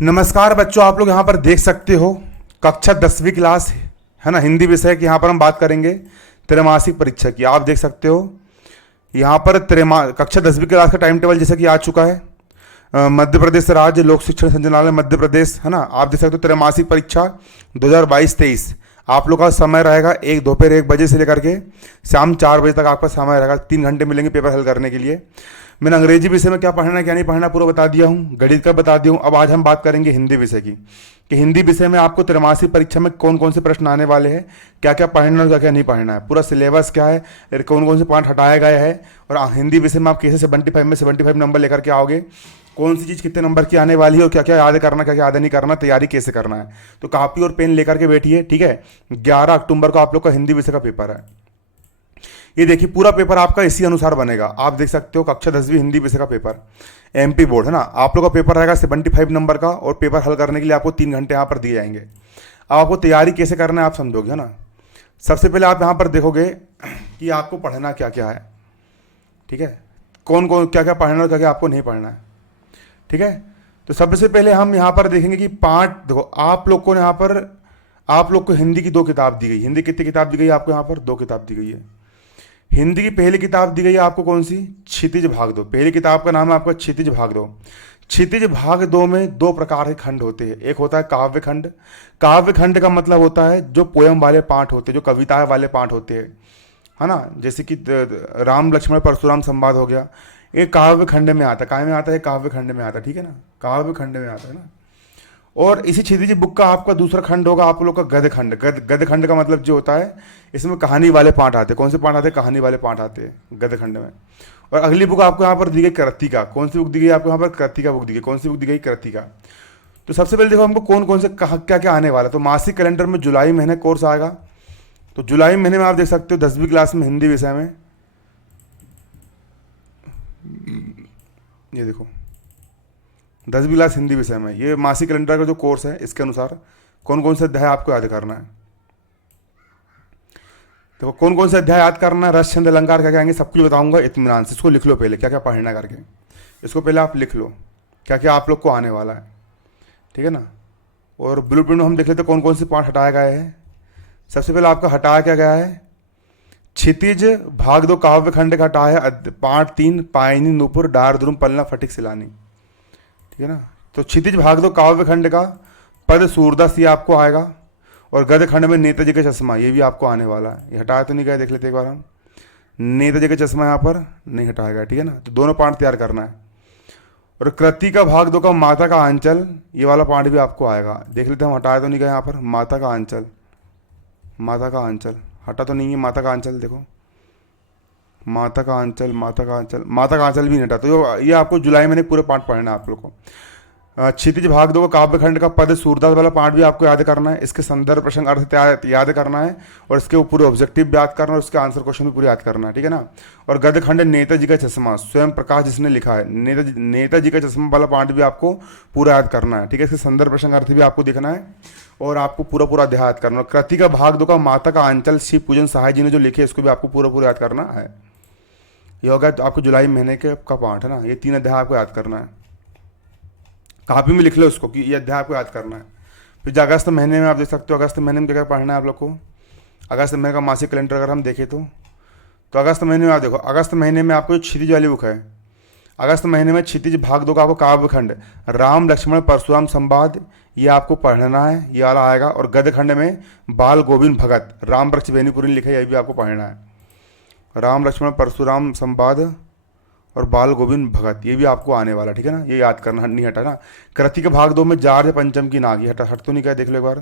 नमस्कार बच्चों, आप लोग यहाँ पर देख सकते हो कक्षा 10वीं क्लास है ना, हिंदी विषय की। यहाँ पर हम बात करेंगे त्रैमासिक परीक्षा की। आप देख सकते हो यहाँ पर कक्षा 10वीं क्लास का टाइम टेबल जैसा कि आ चुका है। मध्य प्रदेश राज्य लोक शिक्षण संचालनालय मध्य प्रदेश, है ना। आप देख सकते हो त्रैमासिक परीक्षा 2022-23। आप लोग का समय रहेगा दोपहर 1 बजे से लेकर के शाम 4 बजे तक आपका समय रहेगा। 3 घंटे मिलेंगे पेपर हल करने के लिए। मैंने अंग्रेजी विषय में क्या पढ़ना है क्या नहीं पढ़ना पूरा बता दिया हूँ, गणित का बता दिया हूँ। अब आज हम बात करेंगे हिंदी विषय की, कि हिंदी विषय में आपको त्रैमासिक परीक्षा में कौन कौन से प्रश्न आने वाले हैं, क्या क्या पढ़ना है और क्या क्या नहीं पढ़ना है, पूरा सिलेबस क्या है, कौन कौन से पार्ट हटाया गया है, और हिंदी विषय में आप कैसे 75 में 75 नंबर लेकर के आओगे, कौन सी चीज़ कितने नंबर की आने वाली है और क्या क्या याद करना क्या क्या याद नहीं करना, तैयारी कैसे करना है। तो कापी और पेन लेकर के बैठिए, ठीक है। 11 अक्टूबर को आप लोग का हिंदी विषय का पेपर है। ये देखिए पूरा पेपर आपका इसी अनुसार बनेगा। आप देख सकते हो कक्षा 10वीं हिंदी विषय का पेपर, एमपी बोर्ड, है ना। आप लोग का पेपर रहेगा 75 नंबर का, और पेपर हल करने के लिए आपको 3 घंटे यहाँ पर दिए जाएंगे। अब आपको तैयारी कैसे करना है आप समझोगे, है ना। सबसे पहले आप यहाँ पर देखोगे कि आपको पढ़ना क्या क्या है, ठीक है, कौन कौन क्या क्या पढ़ना है और क्या क्या आपको नहीं पढ़ना है, ठीक है। तो सबसे पहले हम यहाँ पर देखेंगे कि पाठ देखो, आप लोग को यहाँ पर आप लोग को हिंदी की 2 किताब दी गई। हिंदी कितनी किताब दी गई आपको, यहाँ पर 2 किताब दी गई है। हिंदी की पहली किताब दी गई है आपको कौन सी, क्षितिज भाग 2। पहली किताब का नाम है आपका क्षितिज भाग 2। क्षितिज भाग 2 में 2 प्रकार के खंड होते हैं। एक होता है काव्य खंड। काव्य खंड का मतलब होता है जो पोयम वाले पाठ होते हैं, जो कविताएं वाले पाठ होते हैं, है ना। जैसे कि राम लक्ष्मण परशुराम संवाद हो गया, ये काव्य खंड में आता है। काय में आता है, काव्य खंड में आता है, ठीक है ना, काव्य खंड में आता है ना। और इसी क्षितिज बुक का आपका दूसरा खंड होगा आप लोग का गद्य खंड। गद्य खंड का मतलब जो होता है, इसमें कहानी वाले पाठ आते हैं। कौन से पाठ आते हैं, कहानी वाले पाठ आते हैं गद्य खंड में। और अगली बुक आपको यहाँ पर दी गई कृतिका। कौन सी बुक दी गई आपको यहाँ पर, कृतिका बुक दी गई। कौन सी बुक दी गई, कृतिका। तो सबसे पहले देखो हमको कौन कौन से क्या क्या आने वाला है। तो मासिक कैलेंडर में जुलाई महीने कोर्स आएगा। तो जुलाई महीने में आप देख सकते हो 10वीं क्लास में हिंदी विषय में, ये देखो 10वीं क्लास हिंदी विषय में ये मासिक कैलेंडर का जो कोर्स है, इसके अनुसार कौन कौन से अध्याय आपको याद करना है। देखो कौन कौन से अध्याय याद करना है, रस छंद अलंकार क्या क्या आएंगे, सब कुछ बताऊंगा इत्मीनान से। इसको लिख लो पहले, क्या क्या पढ़ना करके इसको पहले आप लिख लो, क्या क्या आप लोग को आने वाला है, ठीक है ना। और ब्लू प्रिंट में हम देख लेते कौन कौन से पाठ हटाया गया है। सबसे पहले आपका हटाया क्या गया है, क्षितिज भाग 2 काव्य खंड का हटाया है पाठ 3 पायनी नूपुर डार द्रुम पलना फटिक सिलानी, ठीक है ना। तो क्षितिज भाग 2 काव्य खंड का पद सूरदास ये आपको आएगा। और गद्य खंड में नेताजी का चश्मा ये भी आपको आने वाला है। ये हटाया तो नहीं गया, देख लेते एक बार हम। नेताजी का चश्मा यहाँ पर नहीं हटाया गया, ठीक है ना। तो दोनों पाठ तैयार करना है। और कृति का भाग 2 का माता का आंचल, ये वाला पाठ भी आपको आएगा। देख लेते हम, हटाया तो नहीं गया यहाँ पर। माता का आंचल, माता का आंचल हटा तो नहीं है। माता का आंचल देखो, माता का आंचल, माता का आंचल, माता का आंचल भी नहीं हटा। तो ये आपको जुलाई महीने पूरे पाठ पढ़ना है आप लोग को। क्षितिज भाग 2 का काव्य खंड का पद सूरदास वाला पाठ भी आपको याद करना है। इसके संदर्भ प्रसंग अर्थ याद करना है, और इसके पूरे ऑब्जेक्टिव भी याद करना है, और उसके आंसर क्वेश्चन भी पूरे याद करना है, ठीक है ना। और गद्य खंड नेताजी का चश्मा, स्वयं प्रकाश जिसने लिखा है, नेताजी का चश्मा वाला पाठ भी आपको पूरा याद करना है, ठीक है। इसके संदर्भ प्रसंग अर्थ भी आपको देखना है, और आपको पूरा पूरा अध्याय याद करना है। कृति का भाग 2 का माता का आंचल शिव पूजन सहाय जी ने जो लिखे, इसको भी आपको पूरा पूरा याद करना है। ये होगा तो आपको जुलाई महीने का पाठ, है ना। ये 3 अध्याय आपको याद करना है। कापी में लिख लो उसको कि ये अध्याय आपको याद करना है। फिर अगस्त महीने में आप देख सकते हो, अगस्त महीने में क्या क्या पढ़ना है आप लोग को। अगस्त महीने का मासिक कैलेंडर अगर हम देखें तो अगस्त महीने में आप देखो, अगस्त महीने में आपको क्षितिज वाली बुक है। अगस्त महीने में क्षितिज भाग 2 का आपको काव्य खंड राम लक्ष्मण परशुराम संवाद ये आपको पढ़ना है, ये वाला आएगा। और गद्य खंड में बाल गोविंद भगत राम वृक्ष बेनीपुरी ने लिखा है, ये भी आपको पढ़ना है। राम लक्ष्मण परशुराम संवाद और बाल गोविंद भगत ये भी आपको आने वाला, ठीक है ना। ये याद करना नहीं हटा ना। कृति के भाग 2 में जार्ज पंचम की नाग, ये हट तो नहीं गया, देख लो एक बार।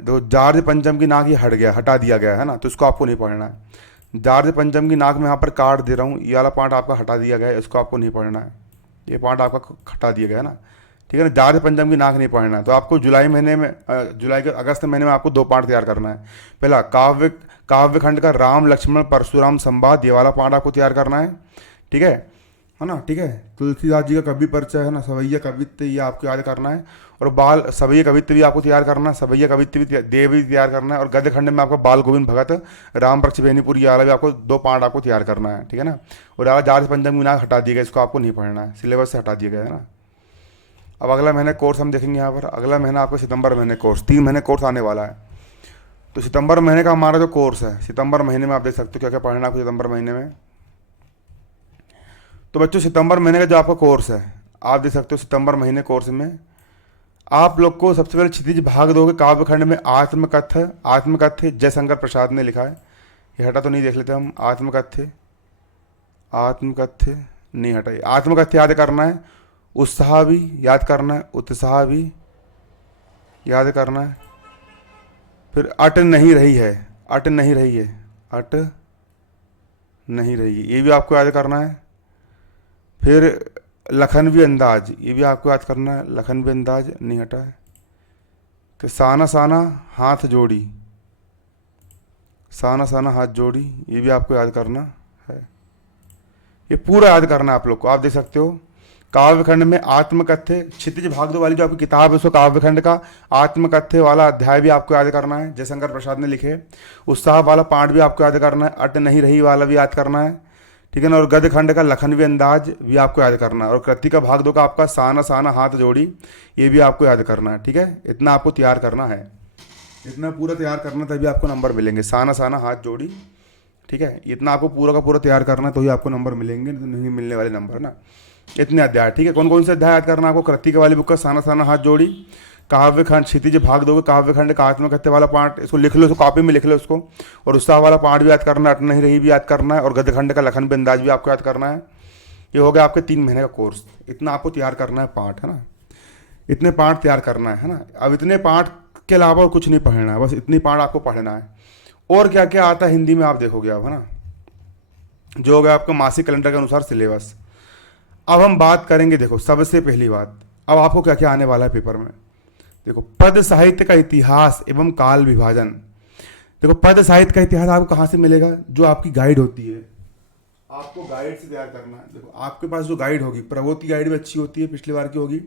तो जार्ज पंचम की नाग ये हट गया, हटा दिया गया है ना, तो इसको आपको नहीं पढ़ना है। जार्ज पंचम की नाग में यहाँ पर काट दे रहा हूँ, ये वाला पार्ट आपका हटा दिया गया है, इसको आपको नहीं पढ़ना है। ये पार्ट आपका हटा दिया गया है ना, ठीक है ना। जार्ज पंचम की नाग नहीं पढ़ना है। तो आपको जुलाई महीने में जुलाई के अगस्त महीने में आपको 2 पाठ तैयार करना है। पहला काव्य खंड का राम लक्ष्मण परशुराम संवाद ये वाला पाठ आपको तैयार करना है, ठीक है ना, ठीक है। तुलसीदास जी का कवि परिचय, है ना, सवैया कवित्व ये आपको याद करना है। और बाल सवैया कवित्व भी आपको तैयार करना है, सवैया कवित्व भी देव भी तैयार करना है। और गद्य खंड में आपको बाल गोविंद भगत राम वृक्ष बेनीपुर ये वाला भी आपको 2 पाठ आपको तैयार करना है, ठीक है ना। और जार्ज पंचम की नाग हटा दिया गया, इसको आपको नहीं पढ़ना है, सिलेबस से हटा दिया गया है ना। अब अगला महीने कोर्स हम देखेंगे यहाँ पर। अगला महीना आपका सितंबर महीने कोर्स, 3 महीने कोर्स आने वाला है। तो सितंबर महीने का हमारा जो कोर्स है, सितंबर महीने में आप देख सकते हो क्या क्या पढ़ना है आपको सितंबर महीने में। तो बच्चों सितंबर महीने का जो आपका कोर्स है, आप देख सकते हो सितंबर महीने कोर्स में आप लोग को सबसे पहले क्षितिज भाग 2 के काव्यखंड में आत्मकथ्य, आत्मकथ्य जयशंकर प्रसाद ने लिखा है, ये हटा तो नहीं, देख लेते हम। आत्मकथ्य, आत्मकथ्य नहीं हटाइए, आत्मकथ्य याद करना है, उत्साह भी याद करना है, उत्साह भी याद करना है। फिर अट नहीं रही है, अट नहीं रही है, अट नहीं रही है, ये भी आपको याद करना है। फिर लखनवी अंदाज, ये भी आपको याद करना है, लखनवी अंदाज नहीं हटा है। कि साना साना हाथ जोड़ी, साना साना हाथ जोड़ी, ये भी आपको याद करना है। ये पूरा याद करना है आप लोग को। आप देख सकते हो काव्यखंड में आत्मकथ्य, क्षितिज भाग 2 वाली जो आपकी किताब है उसको काव्यखंड का आत्मकथ्य वाला अध्याय भी आपको याद करना है, जयशंकर प्रसाद ने लिखे। उत्साह वाला पाठ भी आपको याद करना है, अट नहीं रही वाला भी याद करना है, ठीक है ना। और गद्य खंड का लखनवी अंदाज भी आपको याद करना है। और कृतिका भाग 2 का आपका साना साना हाथ जोड़ी, ये भी आपको याद करना है, ठीक है। इतना आपको तैयार करना है, इतना पूरा तैयार करना, तभी आपको नंबर मिलेंगे। साना साना हाथ जोड़ी, ठीक है, इतना आपको पूरा का पूरा तैयार करना है तो ही आपको नंबर मिलेंगे, तो नहीं मिलने वाले नंबर ना। इतने अध्याय, ठीक है। कौन कौन से अध्याय याद करना है आपको? कृतिका वाली बुक का साना साना हाथ जोड़ी, काव्यखंड क्षितिज भाग 2 के काव्यखंड का आत्मकथ्य वाला पाठ, इसको लिख लो, इसको कॉपी में लिख लो इसको। और उत्साह वाला पाठ भी याद करना है, अट नहीं रही भी याद करना है, और गद्यखंड का लखनवी अंदाज भी आपको याद करना है। ये हो गया आपके 3 महीने का कोर्स। इतना आपको तैयार करना है पाठ, है ना, इतने पाठ तैयार करना है ना। अब इतने पाठ के अलावा और कुछ नहीं पढ़ना है, बस इतनी पाठ आपको पढ़ना है। और क्या क्या आता है हिंदी में आप देखोगे आप, है ना, जो हो गया आपका मासिक कैलेंडर के अनुसार सिलेबस। अब हम बात करेंगे, देखो सबसे पहली बात, अब आपको क्या क्या आने वाला है पेपर में। देखो पद साहित्य का इतिहास एवं काल विभाजन। देखो पद साहित्य का इतिहास आपको कहाँ से मिलेगा? जो आपकी गाइड होती है, आपको गाइड से तैयार करना है। देखो आपके पास जो गाइड होगी, प्रबोध की गाइड भी अच्छी होती है, पिछली बार की होगी,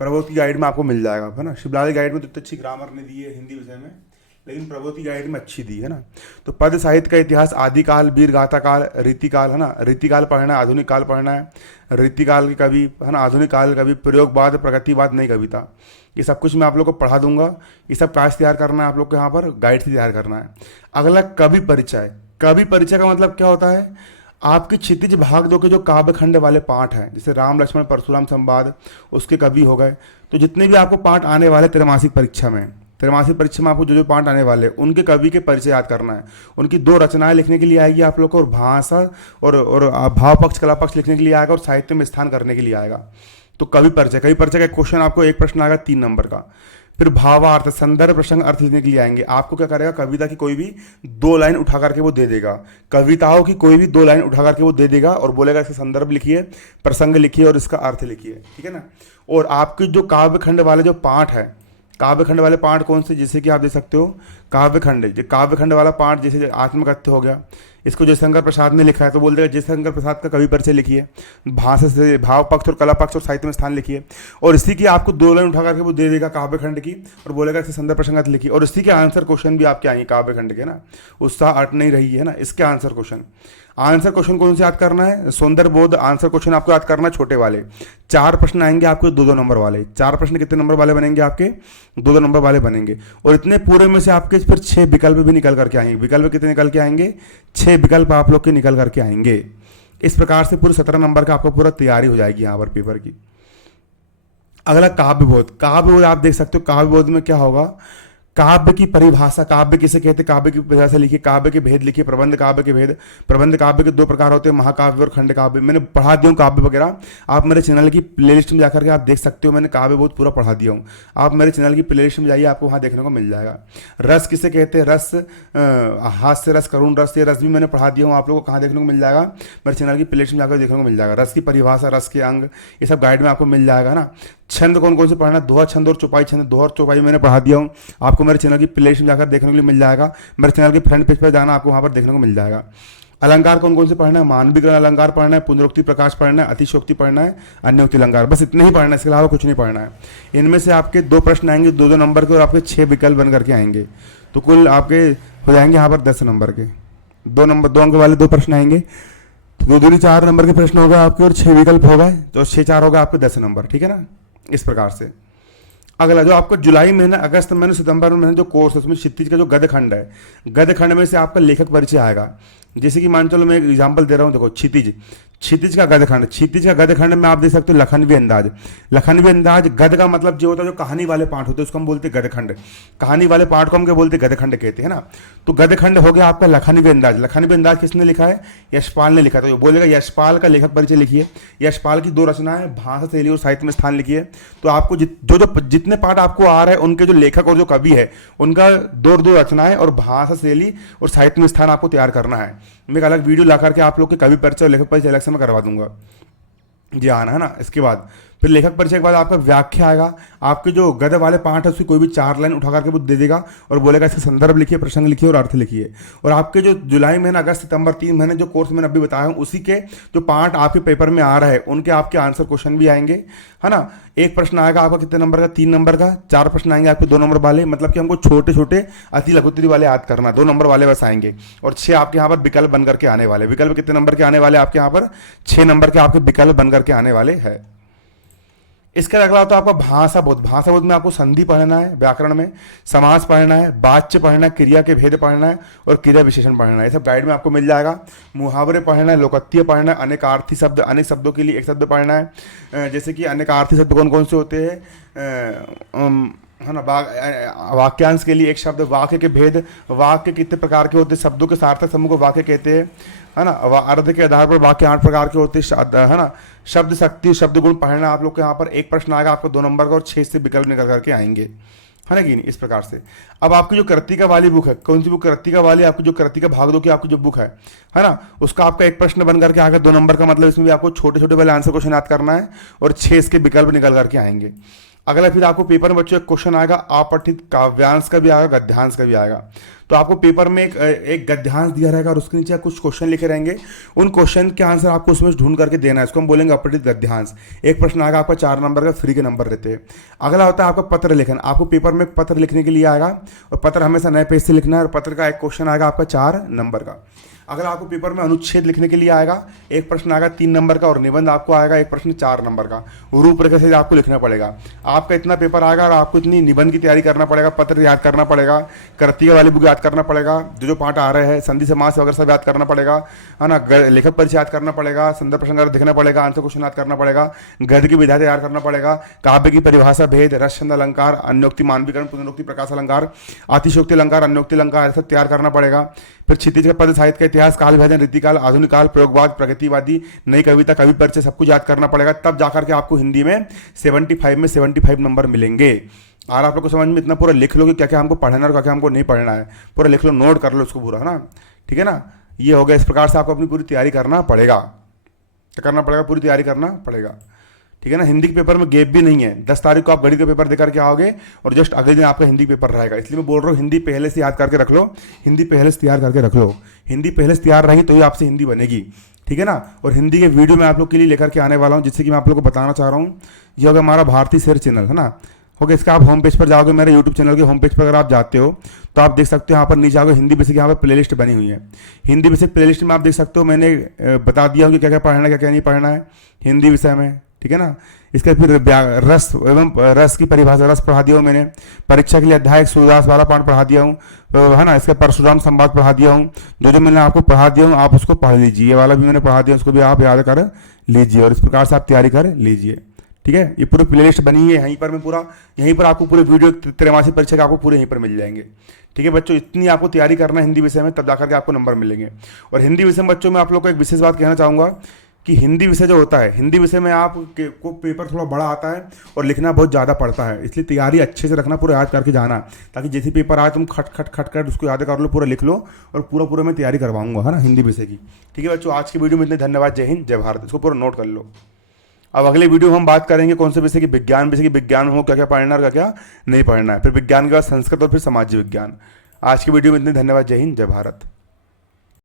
प्रबोध की गाइड में आपको मिल जाएगा, है ना। शिवलाल गाइड में तो इतनी अच्छी ग्रामर नहीं दी है हिंदी विषय में, लेकिन प्रबोध की गाइड में अच्छी दी है ना। तो पद साहित्य का इतिहास, आदिकाल, वीर गाथा काल, रीतिकाल, है ना। रीतिकाल पढ़ना है, आधुनिक काल पढ़ना है। रीतिकाल के कवि, है ना, आधुनिक काल कवि, प्रयोगवाद, प्रगतिवाद, नई कविता, ये सब कुछ मैं आप लोग को पढ़ा दूंगा। ये सब काश तैयार करना है आप लोग को, यहाँ पर गाइड से तैयार करना है। अगला कवि परिचय। कवि परिचय का मतलब क्या होता है? आपके क्षितिज भाग 2 के जो काव्यखंड वाले पाठ हैं, जैसे राम लक्ष्मण परशुराम संवाद, उसके कवि हो गए। तो जितने भी आपको पाठ आने वाले त्रैमासिक परीक्षा में, त्रैमासिक परीक्षा में आपको जो जो पाठ आने वाले, उनके कवि के परिचय याद करना है। उनकी 2 रचनाएं लिखने के लिए आएगी आप लोग को, और भाषा और भाव पक्ष, कला पक्ष लिखने के लिए आएगा, और साहित्य में स्थान करने के लिए आएगा। तो कवि परिचय, कवि परिचय का क्वेश्चन आपको एक प्रश्न आएगा 3 नंबर का। फिर भावार्थ, संदर्भ प्रसंग अर्थ लिखने के लिए आएंगे। आपको क्या करेगा? कविता की कोई भी 2 लाइन उठा करके वो दे देगा, कविताओं की कोई भी 2 लाइन उठा करके वो दे देगा, और बोलेगा इसका संदर्भ लिखिए, प्रसंग लिखिए, और इसका अर्थ लिखिए, ठीक है ना। और आपके जो काव्यखंड वाले जो पाठ है, काव्यखंड वाले पाठ कौन से, जैसे कि आप देख सकते हो काव्यखंड, जो काव्यखंड वाला पाठ, जैसे आत्मकथ्य हो गया, इसको जयशंकर प्रसाद ने लिखा है, तो बोल देगा जयशंकर प्रसाद का कवि परिचय लिखिए, भाषा से भाव पक्ष और कला पक्ष और साहित्य में स्थान लिखिए, और इसी की आपको 2 लाइन उठा करके वो दे देगा काव्यखंड की, और बोलेगा इससे संदर्भ प्रसंग लिखिए, और इसी के आंसर क्वेश्चन भी आपके आएंगे काव्यखंड के ना। उत्साह अट नहीं रही है ना, इसके आंसर क्वेश्चन। आंसर क्वेश्चन कौन से याद करना है? सौंदर्य बोध आंसर क्वेश्चन आपको याद करना है, छोटे वाले 4 प्रश्न आएंगे आपको, 2-2 नंबर वाले। 4 प्रश्न कितने नंबर वाले बनेंगे आपके? 2-2 नंबर वाले बनेंगे। और इतने पूरे में से आपके फिर 6 विकल्प भी निकल करके आएंगे। विकल्प कितने निकल के आएंगे? 6 विकल्प आप लोग के निकल करके आएंगे। इस प्रकार से पूरे 17 नंबर का आपको पूरा तैयारी हो जाएगी यहाँ पर पेपर की। अगला काव्यबोध। काव्यबोध आप देख सकते हो, काव्यबोध में क्या होगा? काव्य की परिभाषा, काव्य किसे कहते हैं, काव्य की परिभाषा लिखिए, काव्य के भेद लिखिए, प्रबंध काव्य के भेद। प्रबंध काव्य के 2 प्रकार होते हैं, महाकाव्य और खंड काव्य। मैंने पढ़ा दिया हूँ काव्य वगैरह, आप मेरे चैनल की प्लेलिस्ट में जाकर के आप देख सकते हो, मैंने काव्य बहुत पूरा पढ़ा दिया हूँ। आप मेरे चैनल की प्लेलिस्ट में जाइए, आपको वहाँ देखने को मिल जाएगा। रस किसे कहते हैं? रस, हास्य रस, करुण रस, ये रस भी मैंने पढ़ा दिया हूँ, आप लोगों को कहाँ देखने को मिल जाएगा? मेरे चैनल की प्लेलिस्ट में जाकर देखने को मिल जाएगा। रस की परिभाषा, रस के अंग, ये सब गाइड में आपको मिल जाएगा ना। छंद कौन कौन से पढ़ना है? दोहा छंद और चौपाई छंद। दोहा और चौपाई मैंने पढ़ा दिया हूँ, आपको मेरे चैनल की प्लेलिस्ट में जाकर देखने के लिए मिल जाएगा। मेरे चैनल के फ्रंट पेज पर जाना, आपको वहाँ पर देखने को मिल जाएगा। अलंकार कौन कौन से पढ़ना है? मानविक अलंकार पढ़ना है, पुनरुक्ति प्रकाश पढ़ना है, अतिशोक्ति पढ़ना है, अन्योक्ति अलंकार, बस इतने ही पढ़ना है, इसके अलावा कुछ नहीं पढ़ना है। इनमें से आपके 2 प्रश्न आएंगे 2-2 नंबर के, और आपके 6 विकल्प बन करके आएंगे, तो कुल आपके हो जाएंगे यहाँ पर 10 नंबर के। 2 अंक वाले 2 प्रश्न आएंगे, 2 दूनी 4 नंबर के प्रश्न हो गए आपके, और 6 विकल्प हो गए, तो 6-4 होगा आपके 10 नंबर, ठीक है ना। इस प्रकार से। अगला जो आपका जुलाई महीना, अगस्त महीने, सितंबर महीने जो कोर्स है उसमें क्षितिज का जो गद्यखंड है, गद्यखंड में से आपका लेखक परिचय आएगा। जैसे कि मान चलो मैं एक एग्जांपल दे रहा हूँ, देखो क्षितिज, क्षितिज का गद्यखंड, क्षितिज का गद्यखंड में आप देख सकते हो लखनवी अंदाज। लखनवी अंदाज, गद्य का मतलब जो होता है जो कहानी वाले पाठ होते हैं उसको हम बोलते हैं गद्यखंड। कहानी वाले पाठ को हम क्या बोलते हैं, गद्यखंड कहते हैं ना। तो गद्यखंड हो गया आपका लखनवी अंदाज। लखनवी अंदाज किसने लिखा है, यशपाल ने लिखा। तो बोलेगा यशपाल का लेखक परिचय लिखिए। यशपाल की 2 रचनाएं भाषा, शैली और साहित्य में स्थान लिखिए। तो आपको जितने पाठ आपको आ रहे हैं उनके जो लेखक और जो कवि है उनका 2 रचनाएं और भाषा, शैली और साहित्य में स्थान आपको तैयार करना है। मैं एक अलग वीडियो ला करके आप लोग के कवि परिचय और लेखक परिचय अलग से मैं करवा दूंगा जी, आना है ना। इसके बाद फिर लेखक परिचय के बाद आपका व्याख्या आएगा। आपके जो गद्य वाले पाठ है उसकी कोई भी 4 लाइन उठा करके वो दे देगा और बोलेगा इसका संदर्भ लिखिए, प्रसंग लिखिए और अर्थ लिखिए। और आपके जो जुलाई महीना, अगस्त, सितंबर 3 महीने जो कोर्स मैंने अभी बताया हूँ उसी के जो पाठ आपके पेपर में आ रहा है उनके आपके आंसर क्वेश्चन भी आएंगे, है ना। एक प्रश्न आएगा आपका कितने नंबर का, 3 नंबर का। 4 प्रश्न आएंगे आपके 2 नंबर वाले, मतलब कि हमको छोटे छोटे अति लघुत्तरी वाले याद करना, 2 नंबर वाले बस आएंगे। और 6 आपके यहाँ पर विकल्प बन करके आने वाले। विकल्प कितने नंबर के आने वाले आपके यहाँ पर, 6 नंबर के आपके विकल्प बन करके आने वाले हैं। इसके अगला होता है आपका भाषा बोध। भाषा बोध में आपको संधि पढ़ना है, व्याकरण में समास पढ़ना है, वाच्य पढ़ना है, क्रिया के भेद पढ़ना है और क्रिया विशेषण पढ़ना है। ये सब गाइड में आपको मिल जाएगा। मुहावरे पढ़ना है, लोकोक्ति पढ़ना है, अनेकार्थी शब्द, अनेक शब्दों के लिए एक शब्द पढ़ना है। जैसे कि अनेकार्थी शब्द कौन कौन से होते हैं, है ना। वाक्यांश के लिए एक शब्द, वाक्य के भेद, वाक्य कितने प्रकार के होते हैं, शब्दों के सार्थक समूह को वाक्य कहते हैं, है ना। अर्थ के आधार पर वाक्य 8 प्रकार के होते हैं, है ना। शब्द शक्ति, शब्द गुण पढ़ना आप लोग के यहाँ पर। एक प्रश्न आएगा आपको 2 नंबर का और 6 से विकल्प निकल करके आएंगे, है ना कि नहीं, इस प्रकार से। अब आपकी जो कृतिका वाली बुक है, कौन सी बुक, कृतिका वाली, आपकी जो कृतिका भाग 2 की आपकी जो बुक है ना, उसका आपका एक प्रश्न बन करके आएगा 2 नंबर का। मतलब इसमें भी आपको छोटे छोटे वाले आंसर क्वेश्चन याद करना है और 6 इसके विकल्प निकल करके आएंगे। अगला फिर आपको पेपर में बच्चों एक क्वेश्चन आएगा, अपठित काव्यांश का भी आएगा, गद्यांश का भी आएगा। तो आपको पेपर में एक गद्यांश दिया रहेगा और उसके नीचे कुछ क्वेश्चन लिखे रहेंगे। उन क्वेश्चन के आंसर आपको उसमें ढूंढ करके देना है, इसको हम बोलेंगे अपठित गद्यांश। एक प्रश्न आएगा आपका 4 नंबर का, फ्री के नंबर रहते हैं। अगला होता है आपका पत्र लेखन। आपको पेपर में पत्र लिखने के लिए आएगा और पत्र हमेशा नए पेज से लिखना है और पत्र का एक क्वेश्चन आएगा आपका 4 नंबर का। अगर आपको पेपर में अनुच्छेद लिखने के लिए आएगा, एक प्रश्न आएगा 3 नंबर का और निबंध आपको आएगा एक प्रश्न 4 नंबर का। रूपरेखा से आपको लिखना पड़ेगा। आपका इतना पेपर आएगा और आपको इतनी निबंध की तैयारी करना पड़ेगा, पत्र याद करना पड़ेगा, कृतिका वाली बुक याद करना पड़ेगा, जो पाठ आ रहे हैं, संधि समास वगैरह सब याद करना पड़ेगा, है ना। लेखक परिचय याद करना पड़ेगा, संदर्भ प्रसंग देखना पड़ेगा, आंसर क्वेश्चन याद करना पड़ेगा, गद्य की विधा तैयार करना पड़ेगा, काव्य की परिभाषा, भेद, रस, छंद, अलंकार, अन्योक्ति, मानवीकरण, पुनरुक्ति, प्रकाश अलंकार, अतिशयोक्ति अलंकार, अन्योक्ति अलंकार, ऐसा तैयार करना पड़ेगा। फिर क्षितिज का पद, साहित्य का इतिहास, काल विभाजन, रीतिकाल, आधुनिक काल, प्रयोगवाद, प्रगतिवादी, नई कविता, कवि परिचय, सब कुछ याद करना पड़ेगा। तब जाकर के आपको हिंदी में 75 नंबर मिलेंगे। और आप लोग को समझ में इतना पूरा लिख लो कि क्या क्या हमको पढ़ना है और क्या क्या हमको नहीं पढ़ना है, पूरा लिख लो, नोट कर लो उसको पूरा, है ना। ठीक है ना, ये हो गया। इस प्रकार से आपको अपनी पूरी तैयारी करना पड़ेगा, क्या करना पड़ेगा, पूरी तैयारी करना पड़ेगा। ठीक है ना। हिंदी के पेपर में गैप भी नहीं है। 10 तारीख को आप गणित का पेपर देकर के आओगे और जस्ट अगले दिन आपका हिंदी पेपर रहेगा। इसलिए मैं बोल रहा हूँ हिंदी पहले से याद करके रख लो, हिंदी पहले से तैयार करके रख लो। हिंदी पहले से तैयार रही तो ही आपसे हिंदी बनेगी। ठीक है ना। और हिंदी के वीडियो मैं आप लोग के लिए लेकर के आने वाला हूँ, जिससे कि मैं आप लोग को बताना चाह रहा हूँ। ये होगा हमारा भारतीय शेर चैनल, है ना। हो गया। इसका आप होम पेज पर जाओगे, मेरे यूट्यूब चैनल के होम पेज पर अगर आप जाते हो तो आप देख सकते हो यहाँ पर नीचे आओगे, हिंदी बेसिक यहाँ पर प्लेलिस्ट बनी हुई है। हिंदी बेसिक प्लेलिस्ट में आप देख सकते हो, मैंने बता दिया हूँ कि क्या क्या पढ़ना है, क्या क्या नहीं पढ़ना है हिंदी विषय में। ठीक है ना। इसके फिर रस एवं रस की परिभाषा, रस पढ़ा दिया हूँ मैंने। परीक्षा के लिए अध्याय सूरदास वाला पाठ पढ़ा दिया हूँ, है ना। इसका परशुराम संवाद पढ़ा दिया हूँ। जो मैंने आपको पढ़ा दिया हूँ आप उसको पढ़ लीजिए। ये वाला भी मैंने पढ़ा दिया, उसको भी आप याद कर लीजिए और इस प्रकार से आप तैयारी कर लीजिए। ठीक है। ये पूरी प्लेलिस्ट बनी है यहीं पर, मैं पूरा यहीं पर आपको पूरे वीडियो त्रैमासिक परीक्षा के आपको पूरे यहीं पर मिल जाएंगे। ठीक है बच्चों, इतनी आपको तैयारी करना है हिंदी विषय में, तब जाकर के आपको नंबर मिलेंगे। और हिंदी विषय में बच्चों मैं आप लोग को एक विशेष बात कहना चाहूँगा कि हिंदी विषय जो होता है, हिंदी विषय में आपको पेपर थोड़ा बड़ा आता है और लिखना बहुत ज़्यादा पड़ता है। इसलिए तैयारी अच्छे से रखना, पूरा याद करके जाना, ताकि जैसे पेपर आए तुम खट खट खट खट उसको याद कर लो, पूरा लिख लो और पूरा मैं तैयारी करवाऊंगा, है ना, हिंदी विषय की। ठीक है बच्चों, आज की वीडियो में इतने धन्यवाद। जय हिंद, जय भारत। इसको पूरा नोट कर लो। अब अगले वीडियो में हम बात करेंगे कौन से विषय की, विज्ञान विषय की। विज्ञान हो क्या क्या पढ़ना और क्या क्या नहीं पढ़ना है। फिर विज्ञान के बाद संस्कृत और फिर सामाजिक विज्ञान। आज की वीडियो में इतने धन्यवाद। जय हिंद, जय भारत।